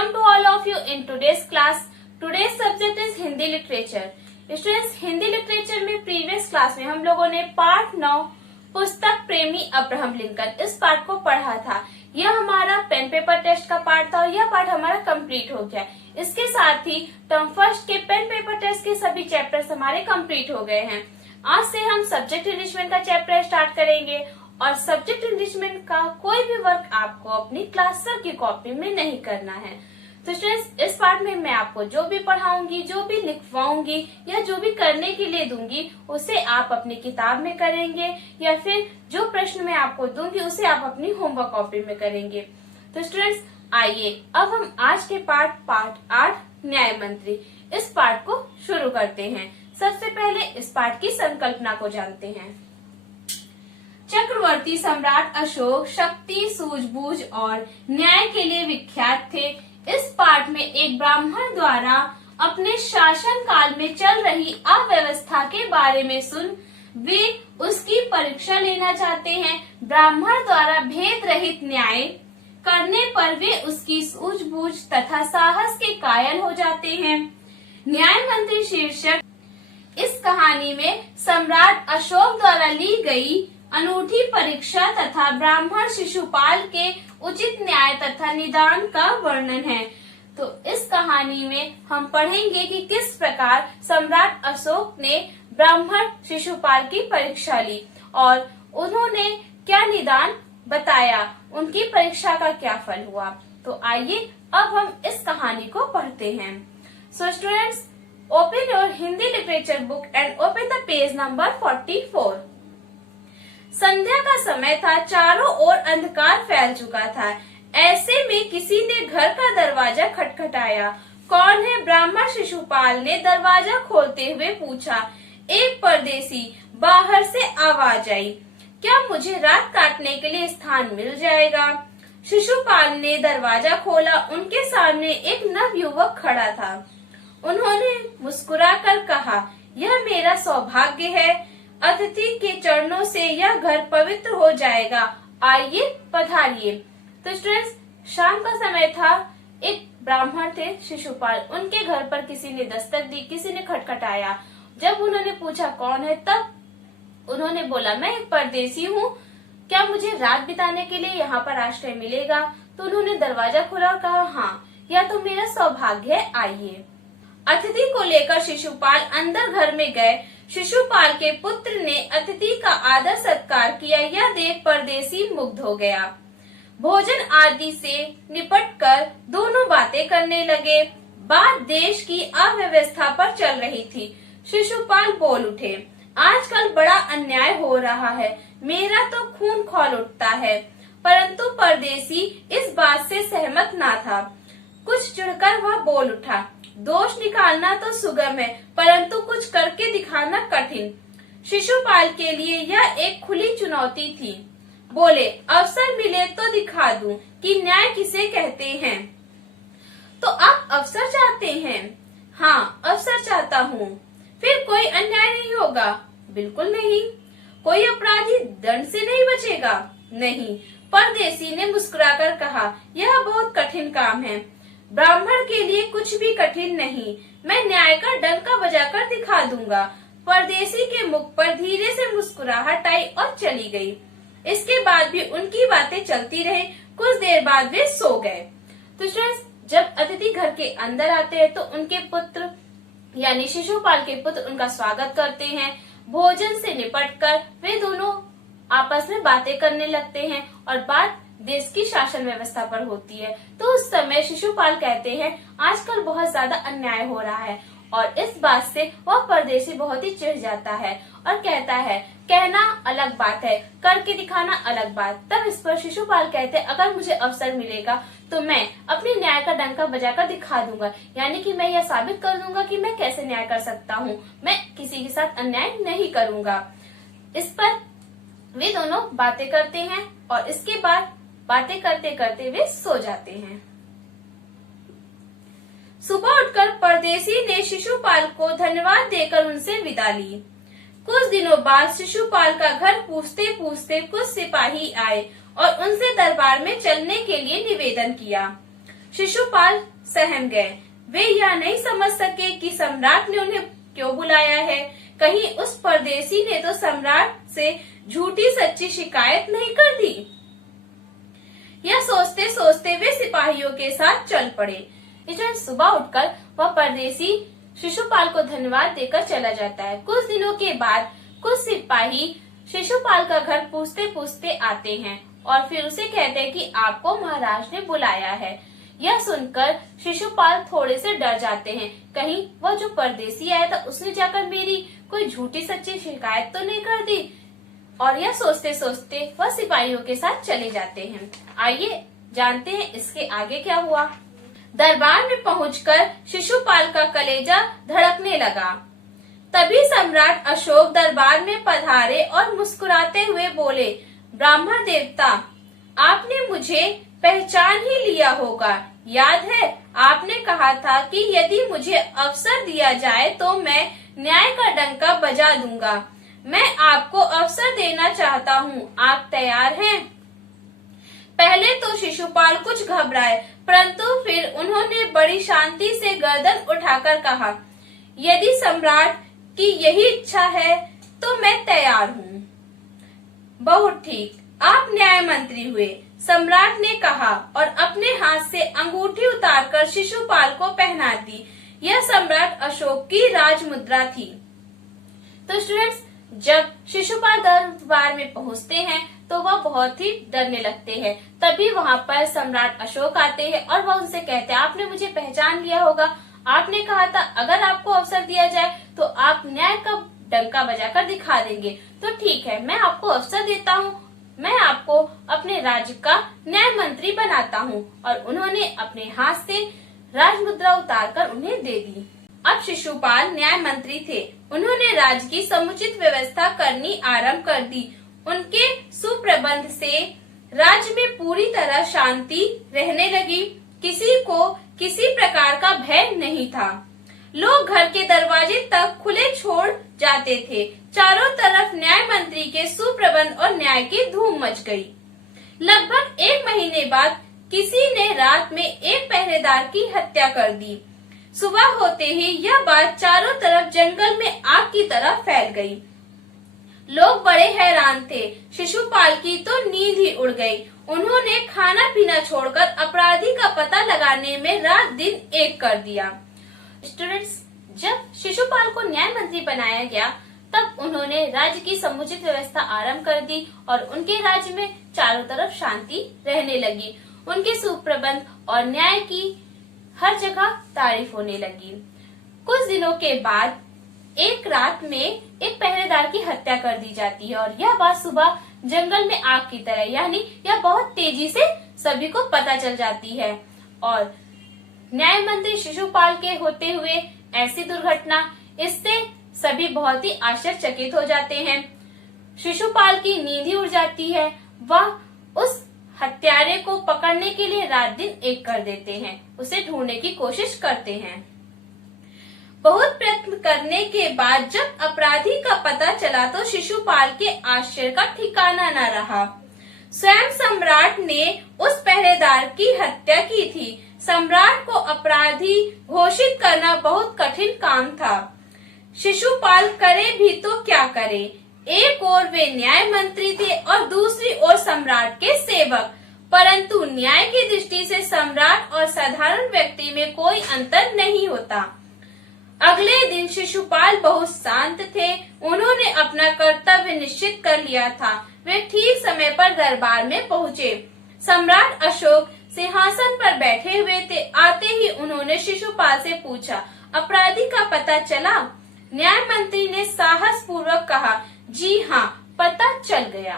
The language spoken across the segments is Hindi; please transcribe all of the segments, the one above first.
Welcome to all of you in today's class. Today's subject is Hindi literature. Students, Hindi literature में प्रीवियस क्लास में हम लोगों ने पार्ट 9 पुस्तक प्रेमी अब्राहम लिंकन इस पार्ट को पढ़ा था। यह हमारा पेन पेपर टेस्ट का पार्ट था और यह पार्ट हमारा कंप्लीट हो गया। इसके साथ ही टर्म फर्स्ट के पेन पेपर टेस्ट के सभी चैप्टर्स हमारे कंप्लीट हो गए हैं। आज से हम सब्जेक्ट इनरिचमेंट का चैप्टर स्टार्ट करेंगे और सब्जेक्ट इनरिचमेंट का कोई भी वर्क आपको अपनी क्लास सर की कॉपी में नहीं करना है। तो स्टूडेंट्स, इस पार्ट में मैं आपको जो भी पढ़ाऊंगी, जो भी लिखवाऊंगी या जो भी करने के लिए दूंगी उसे आप अपनी किताब में करेंगे या फिर जो प्रश्न मैं आपको दूंगी उसे आप अपनी होमवर्क कॉपी में करेंगे। तो स्टूडेंट्स, आइए अब हम आज के पार्ट 8 न्याय मंत्री इस पार्ट को शुरू करते हैं। सबसे पहले इस पार्ट की संकल्पना को जानते हैं। चक्रवर्ती सम्राट अशोक शक्ति, सूझबूझ और न्याय के लिए विख्यात थे। इस पाठ में एक ब्राह्मण द्वारा अपने शासन काल में चल रही अव्यवस्था के बारे में सुन वे उसकी परीक्षा लेना चाहते हैं। ब्राह्मण द्वारा भेद रहित न्याय करने पर वे उसकी सूझबूझ तथा साहस के कायल हो जाते हैं। न्याय मंत्री शीर्षक इस कहानी में सम्राट अशोक द्वारा ली गई अनूठी परीक्षा तथा ब्राह्मण शिशुपाल के उचित न्याय तथा निदान का वर्णन है। तो इस कहानी में हम पढ़ेंगे कि किस प्रकार सम्राट अशोक ने ब्राह्मण शिशुपाल की परीक्षा ली और उन्होंने क्या निदान बताया, उनकी परीक्षा का क्या फल हुआ। तो आइए अब हम इस कहानी को पढ़ते हैं। So students, open your Hindi literature book and open the page number 44। संध्या का समय था, चारों ओर अंधकार फैल चुका था। ऐसे में किसी ने घर का दरवाजा खटखटाया। कौन है? ब्राह्मण शिशुपाल ने दरवाजा खोलते हुए पूछा। एक परदेसी, बाहर से आवाज आई। क्या मुझे रात काटने के लिए स्थान मिल जाएगा? शिशुपाल ने दरवाजा खोला। उनके सामने एक नवयुवक खड़ा था। उन्होंने मुस्कुराकर कहा, यह मेरा सौभाग्य है। अतिथि के चरणों से यह घर पवित्र हो जाएगा। आइए पधारिए। तो स्टूडेंट्स, शाम का समय था। एक ब्राह्मण थे शिशुपाल, उनके घर पर किसी ने दस्तक दी, किसी ने खटखटाया। जब उन्होंने पूछा कौन है, तब उन्होंने बोला मैं एक परदेसी हूँ, क्या मुझे रात बिताने के लिए यहाँ पर आश्रय मिलेगा? तो उन्होंने दरवाजा खोला और कहा हाँ, यह तो मेरा सौभाग्य है, आइए। अतिथि को लेकर शिशुपाल अंदर घर में गए। शिशुपाल के पुत्र ने अतिथि का आदर सत्कार किया। यह देख परदेसी मुग्ध हो गया। भोजन आदि से निपटकर दोनों बातें करने लगे। बात देश की अव्यवस्था पर चल रही थी। शिशुपाल बोल उठे, आजकल बड़ा अन्याय हो रहा है, मेरा तो खून खौल उठता है। परंतु परदेसी इस बात से सहमत ना था। कुछ चिढ़कर वह बोल उठा, दोष निकालना तो सुगम है, परंतु कुछ करके दिखाना कठिन। शिशुपाल के लिए यह एक खुली चुनौती थी। बोले, अवसर मिले तो दिखा दूं कि न्याय किसे कहते हैं। तो आप अवसर चाहते हैं? हाँ, अवसर चाहता हूँ। फिर कोई अन्याय नहीं होगा? बिल्कुल नहीं। कोई अपराधी दंड से नहीं बचेगा? नहीं। परदेसी ने मुस्कुराकर कहा, यह बहुत कठिन काम है। ब्राह्मण के लिए कुछ भी कठिन नहीं, मैं न्याय का डंका बजाकर दिखा दूंगा। परदेसी के मुख पर धीरे से मुस्कुराहट आई और चली गई। इसके बाद भी उनकी बातें चलती रही। कुछ देर बाद वे सो गए। तो स्टूडेंट्स, जब अतिथि घर के अंदर आते हैं तो उनके पुत्र यानी शिशुपाल के पुत्र उनका स्वागत करते हैं। भोजन से निपटकर वे दोनों आपस में बातें करने लगते हैं और बात देश की शासन व्यवस्था पर होती है। तो उस समय शिशुपाल कहते हैं, आजकल बहुत ज्यादा अन्याय हो रहा है, और इस बात से वह परदेसी बहुत ही चिढ़ जाता है और कहता है, कहना अलग बात है, करके दिखाना अलग बात। तब इस पर शिशुपाल कहते हैं, अगर मुझे अवसर मिलेगा तो मैं अपने न्याय का डंका बजाकर दिखा दूंगा, यानी कि मैं यह साबित कर दूंगा कि मैं कैसे न्याय कर सकता हूँ, मैं किसी के साथ अन्याय नहीं करूंगा। इस पर वे दोनों बातें करते हैं और इसके बाद बातें करते करते वे सो जाते हैं। सुबह उठकर परदेसी ने शिशुपाल को धन्यवाद देकर उनसे विदा ली। कुछ दिनों बाद शिशुपाल का घर पूछते पूछते कुछ सिपाही आए और उनसे दरबार में चलने के लिए निवेदन किया। शिशुपाल सहम गए। वे यह नहीं समझ सके कि सम्राट ने उन्हें क्यों बुलाया है। कहीं उस परदेसी ने तो सम्राट से झूठी सच्ची शिकायत नहीं कर दी। यह सोचते सोचते वे सिपाहियों के साथ चल पड़े। इस दिन सुबह उठकर वह परदेसी शिशुपाल को धन्यवाद देकर चला जाता है। कुछ दिनों के बाद कुछ सिपाही शिशुपाल का घर पूछते पूछते आते हैं और फिर उसे कहते हैं कि आपको महाराज ने बुलाया है। यह सुनकर शिशुपाल थोड़े से डर जाते हैं, कहीं वह जो परदेसी आया था उसने जाकर मेरी कोई झूठी सच्ची शिकायत तो नहीं कर दी। और यह सोचते सोचते वह सिपाहियों के साथ चले जाते हैं। आइए जानते हैं इसके आगे क्या हुआ। दरबार में पहुंचकर शिशुपाल का कलेजा धड़कने लगा। तभी सम्राट अशोक दरबार में पधारे और मुस्कुराते हुए बोले, ब्राह्मण देवता, आपने मुझे पहचान ही लिया होगा। याद है आपने कहा था कि यदि मुझे अवसर दिया जाए तो मैं न्याय का डंका बजा दूंगा। मैं आपको अवसर देना चाहता हूँ, आप तैयार हैं? पहले तो शिशुपाल कुछ घबराए, परंतु फिर उन्होंने बड़ी शांति से गर्दन उठाकर कहा, यदि सम्राट की यही इच्छा है तो मैं तैयार हूँ। बहुत ठीक, आप न्याय मंत्री हुए, सम्राट ने कहा और अपने हाथ से अंगूठी उतारकर शिशुपाल को पहना दी। यह सम्राट अशोक की राजमुद्रा थी। तो स्टूडेंट्स, जब शिशुपाल दरबार में पहुंचते हैं तो वह बहुत ही डरने लगते हैं। तभी वहां पर सम्राट अशोक आते हैं और वह उनसे कहते हैं, आपने मुझे पहचान लिया होगा। आपने कहा था अगर आपको अवसर दिया जाए तो आप न्याय का डंका बजाकर दिखा देंगे। तो ठीक है, मैं आपको अवसर देता हूँ, मैं आपको अपने राज्य का न्याय मंत्री बनाता हूँ। और उन्होंने अपने हाथ से राजमुद्रा उतारकर उन्हें दे दी। अब शिशुपाल न्याय मंत्री थे। उन्होंने राज्य की समुचित व्यवस्था करनी आरंभ कर दी। उनके सुप्रबंध से राज्य में पूरी तरह शांति रहने लगी। किसी को किसी प्रकार का भय नहीं था। लोग घर के दरवाजे तक खुले छोड़ जाते थे। चारों तरफ न्याय मंत्री के सुप्रबंध और न्याय की धूम मच गई। लगभग 1 महीने बाद किसी ने रात में एक पहरेदार की हत्या कर दी। सुबह होते ही यह बात चारों तरफ जंगल में आग की तरह फैल गई। लोग बड़े हैरान थे। शिशुपाल की तो नींद ही उड़ गई। उन्होंने खाना पीना छोड़कर अपराधी का पता लगाने में रात दिन एक कर दिया। स्टूडेंट्स, जब शिशुपाल को न्याय मंत्री बनाया गया तब उन्होंने राज्य की समुचित व्यवस्था आरंभ कर दी और उनके राज्य में चारों तरफ शांति रहने लगी। उनके सुप्रबंध और न्याय की हर जगह तारीफ होने लगी। कुछ दिनों के बाद एक रात में एक पहरेदार की हत्या कर दी जाती है और यह बात सुबह जंगल में आग की तरह, यानी यह बहुत तेजी से सभी को पता चल जाती है। और न्याय मंत्री शिशुपाल के होते हुए ऐसी दुर्घटना, इससे सभी बहुत ही आश्चर्यचकित हो जाते हैं। शिशुपाल की नींद ही उड़ जाती है। वह उस हत्यारे को पकड़ने के लिए रात दिन एक कर देते हैं, उसे ढूंढने की कोशिश करते हैं। बहुत प्रयत्न करने के बाद जब अपराधी का पता चला तो शिशुपाल के आश्चर्य का ठिकाना न रहा। स्वयं सम्राट ने उस पहरेदार की हत्या की थी। सम्राट को अपराधी घोषित करना बहुत कठिन काम था। शिशुपाल करे भी तो क्या करे। एक ओर वे न्याय मंत्री थे और दूसरी ओर सम्राट के सेवक, परंतु न्याय की दृष्टि से सम्राट और साधारण व्यक्ति में कोई अंतर नहीं होता। अगले दिन शिशुपाल बहुत शांत थे। उन्होंने अपना कर्तव्य निश्चित कर लिया था। वे ठीक समय पर दरबार में पहुँचे। सम्राट अशोक सिंहासन पर बैठे हुए थे। आते ही उन्होंने शिशुपाल से पूछा, अपराधी का पता चला? न्याय मंत्री ने साहस पूर्वक कहा, जी हाँ, पता चल गया।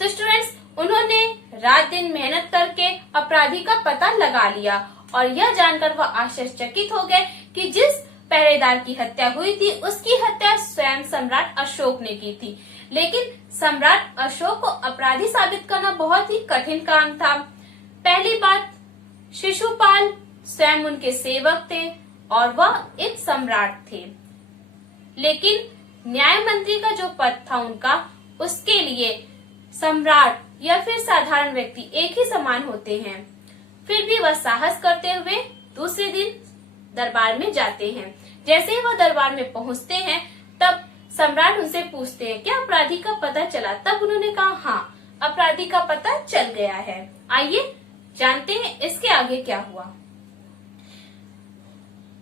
तो स्टूडेंट्स, उन्होंने रात दिन मेहनत करके अपराधी का पता लगा लिया और यह जानकर वह आश्चर्यचकित हो गए कि जिस पहरेदार की हत्या हुई थी उसकी हत्या स्वयं सम्राट अशोक ने की थी। लेकिन सम्राट अशोक को अपराधी साबित करना बहुत ही कठिन काम था। पहली बात, शिशुपाल स्वयं उनके सेवक थे और वह एक सम्राट थे, लेकिन न्याय मंत्री का जो पद था उनका, उसके लिए सम्राट या फिर साधारण व्यक्ति एक ही समान होते हैं। फिर भी वह साहस करते हुए दूसरे दिन दरबार में जाते हैं। जैसे ही वह दरबार में पहुंचते हैं तब सम्राट उनसे पूछते हैं क्या अपराधी का पता चला? तब उन्होंने कहा हाँ, अपराधी का पता चल गया है। आइए जानते हैं इसके आगे क्या हुआ।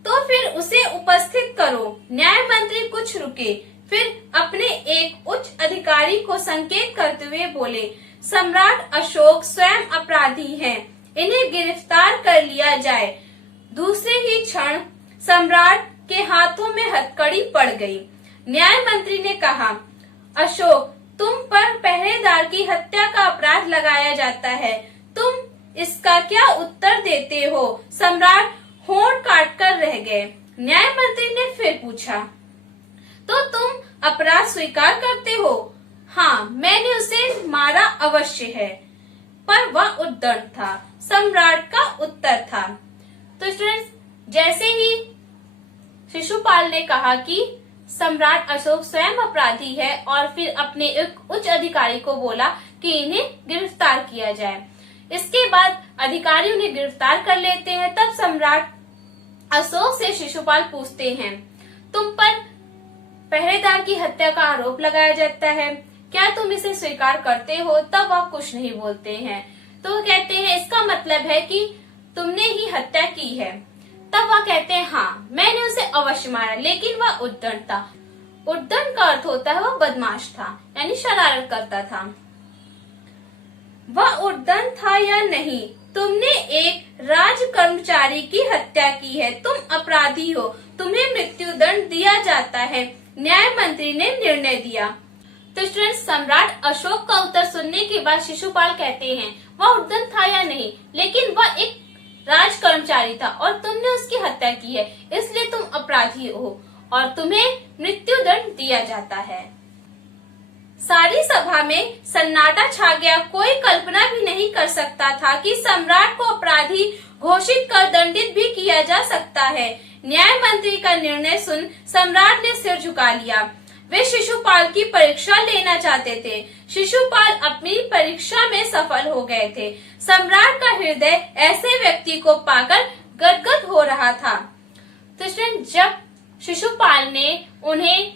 तो फिर उसे उपस्थित करो। न्याय मंत्री कुछ रुके, फिर अपने एक उच्च अधिकारी को संकेत करते हुए बोले, सम्राट अशोक स्वयं अपराधी हैं, इन्हें गिरफ्तार कर लिया जाए। दूसरे ही क्षण सम्राट के हाथों में हथकड़ी पड़ गई। न्याय मंत्री ने कहा, अशोक, तुम पर पहरेदार की हत्या का अपराध लगाया जाता है, तुम इसका क्या उत्तर देते हो? सम्राट होंठ काटकर रह गए। न्याय मंत्री ने फिर पूछा, तो तुम अपराध स्वीकार करते हो? हाँ, मैंने उसे मारा अवश्य है, पर वह उद्दंड था, सम्राट का उत्तर था। तो स्टूडेंट्स, जैसे ही शिशुपाल ने कहा कि सम्राट अशोक स्वयं अपराधी है और फिर अपने एक उच्च अधिकारी को बोला कि इन्हें गिरफ्तार किया जाए। इसके बाद अधिकारी उन्हें गिरफ्तार कर लेते हैं। तब सम्राट अशोक से शिशुपाल पूछते हैं, तुम पर पहरेदार की हत्या का आरोप लगाया जाता है, क्या तुम इसे स्वीकार करते हो? तब वह कुछ नहीं बोलते हैं। तो वो कहते हैं इसका मतलब है कि तुमने ही हत्या की है। तब वह कहते हैं हाँ, मैंने उसे अवश्य मारा, लेकिन वह उद्दंड था। उद्दंड का अर्थ होता है वह बदमाश था, यानी शरारत करता था। वह उद्दंड था या नहीं, तुमने एक राज कर्मचारी की हत्या की है, तुम अपराधी हो, तुम्हें मृत्युदंड दिया जाता है। न्याय मंत्री ने निर्णय दिया। तो स्टूडेंट्स, सम्राट अशोक का उत्तर सुनने के बाद शिशुपाल कहते हैं वह उद्दंड था या नहीं, लेकिन वह एक राज कर्मचारी था और तुमने उसकी हत्या की है, इसलिए तुम अपराधी हो और तुम्हें मृत्युदंड दिया जाता है। सारी सभा में सन्नाटा छा गया। कोई कल्पना भी नहीं कर सकता था कि सम्राट को अपराधी घोषित कर दंडित भी किया जा सकता है। न्याय मंत्री का निर्णय सुन सम्राट ने सिर झुका लिया। वे शिशुपाल की परीक्षा लेना चाहते थे। शिशुपाल अपनी परीक्षा में सफल हो गए थे। सम्राट का हृदय ऐसे व्यक्ति को पाकर गदगद हो रहा था। तो जब शिशुपाल ने उन्हें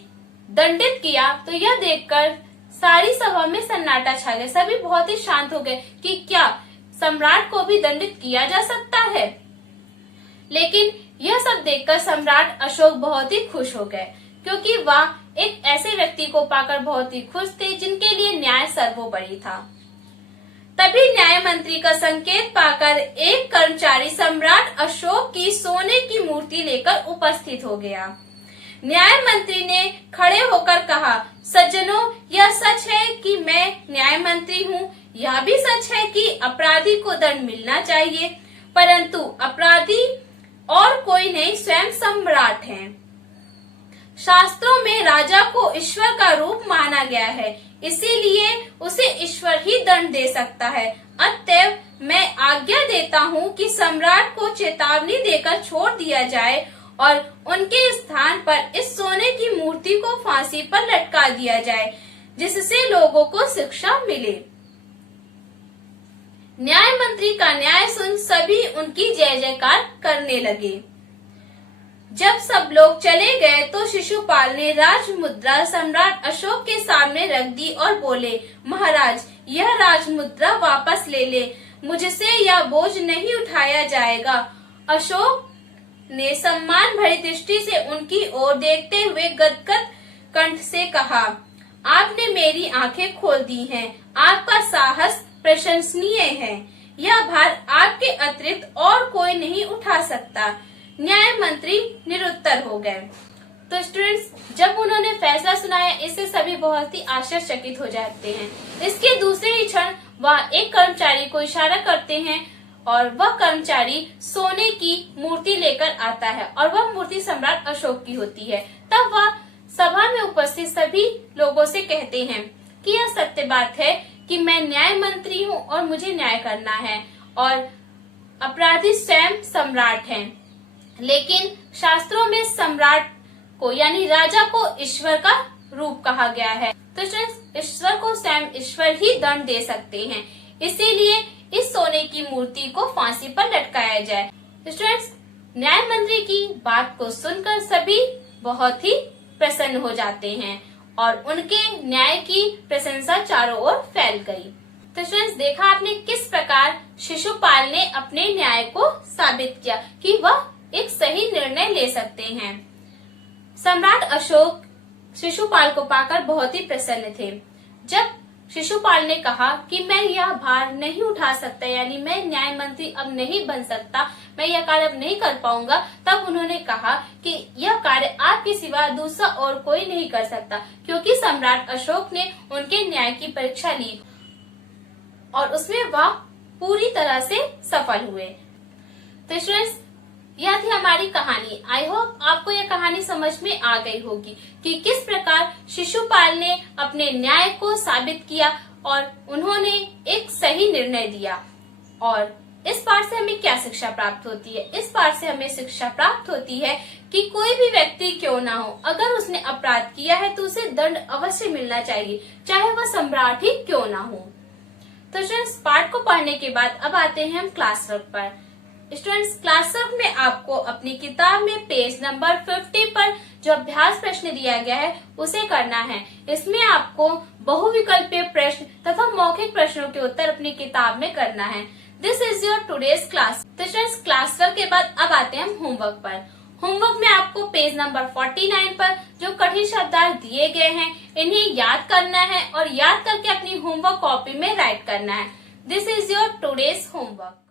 दंडित किया तो यह देखकर सारी सभा में सन्नाटा छा गया। सभी बहुत ही शांत हो गए कि क्या सम्राट को भी दंडित किया जा सकता है। लेकिन यह सब देखकर सम्राट अशोक बहुत ही खुश हो गए, क्योंकि वह एक ऐसे व्यक्ति को पाकर बहुत ही खुश थे जिनके लिए न्याय सर्वोपरि था। तभी न्याय मंत्री का संकेत पाकर एक कर्मचारी सम्राट अशोक की सोने की मूर्ति लेकर उपस्थित हो गया। न्याय मंत्री ने खड़े होकर कहा, सज्जनों, यह सच है कि मैं न्याय मंत्री हूँ। यह भी सच है कि अपराधी को दंड मिलना चाहिए, परंतु अपराधी और कोई नहीं, स्वयं सम्राट हैं। शास्त्रों में राजा को ईश्वर का रूप माना गया है, इसीलिए उसे ईश्वर ही दंड दे सकता है। अतएव मैं आज्ञा देता हूँ कि सम्राट को चेतावनी देकर छोड़ दिया जाए और उनके स्थान पर इस सोने की मूर्ति को फांसी पर लटका दिया जाए, जिससे लोगों को शिक्षा मिले। न्याय मंत्री का न्याय सुन सभी उनकी जय जयकार करने लगे। जब सब लोग चले गए तो शिशुपाल ने राजमुद्रा सम्राट अशोक के सामने रख दी और बोले, महाराज, यह राजमुद्रा वापस ले ले, मुझसे यह बोझ नहीं उठाया जाएगा। अशोक ने सम्मान भरी दृष्टि से उनकी ओर देखते हुए गदगद कंठ से कहा, आपने मेरी आंखें खोल दी हैं, आपका साहस प्रशंसनीय है। यह भार आपके अतिरिक्त और कोई नहीं उठा सकता। न्याय मंत्री निरुत्तर हो गए। तो स्टूडेंट्स, जब उन्होंने फैसला सुनाया, इससे सभी बहुत ही आश्चर्यचकित हो जाते हैं। इसके दूसरे ही क्षण वह एक कर्मचारी को इशारा करते हैं और वह कर्मचारी सोने की मूर्ति लेकर आता है और वह मूर्ति सम्राट अशोक की होती है। तब वह सभा में उपस्थित सभी लोगों से कहते हैं कि यह सत्य बात है कि मैं न्याय मंत्री हूँ और मुझे न्याय करना है और अपराधी स्वयं सम्राट हैं। लेकिन शास्त्रों में सम्राट को यानी राजा को ईश्वर का रूप कहा गया है, तो ईश्वर को स्वयं ईश्वर ही दंड दे सकते हैं। इसीलिए इस सोने की मूर्ति को फांसी पर लटकाया जाए। स्टूडेंट्स, न्याय मंत्री की बात को सुनकर सभी बहुत ही प्रसन्न हो जाते हैं और उनके न्याय की प्रशंसा चारों ओर फैल गई। तो स्टूडेंट्स, देखा आपने किस प्रकार शिशुपाल ने अपने न्याय को साबित किया कि वह एक सही निर्णय ले सकते हैं। सम्राट अशोक शिशुपाल को पाकर बहुत ही प्रसन्न थे। जब शिशुपाल ने कहा कि मैं यह भार नहीं उठा सकता, यानी मैं न्याय मंत्री अब नहीं बन सकता, मैं यह कार्य अब नहीं कर पाऊंगा, तब उन्होंने कहा कि यह कार्य आपके सिवा दूसरा और कोई नहीं कर सकता, क्योंकि सम्राट अशोक ने उनके न्याय की परीक्षा ली और उसमें वह पूरी तरह से सफल हुए। तो स्टूडेंट्स, यह थी हमारी कहानी। आई होप आपको यह कहानी समझ में आ गई होगी कि किस प्रकार शिशुपाल ने अपने न्याय को साबित किया और उन्होंने एक सही निर्णय दिया। और इस पाठ से हमें क्या शिक्षा प्राप्त होती है? इस पाठ से हमें शिक्षा प्राप्त होती है कि कोई भी व्यक्ति क्यों ना हो, अगर उसने अपराध किया है तो उसे दंड अवश्य मिलना चाहिए, चाहे वह सम्राट ही क्यों ना हो। तो स्टूडेंट्स, पाठ को पढ़ने के बाद अब आते हैं हम क्लास वर्क पर। स्टूडेंट्स, क्लास वर्क में आपको अपनी किताब में पेज नंबर 50 पर जो अभ्यास प्रश्न दिया गया है उसे करना है। इसमें आपको बहुविकल्पीय प्रश्न तथा मौखिक प्रश्नों के उत्तर अपनी किताब में करना है। This is your today's class. तो स्टूडेंट्स, क्लास वर्क के बाद अब आते हैं हम होमवर्क पर। होमवर्क में आपको पेज नंबर 49 पर जो कठिन शब्दार्थ दिए गए हैं इन्हें याद करना है और याद करके अपनी होमवर्क कॉपी में राइट करना है। This is your today's homework.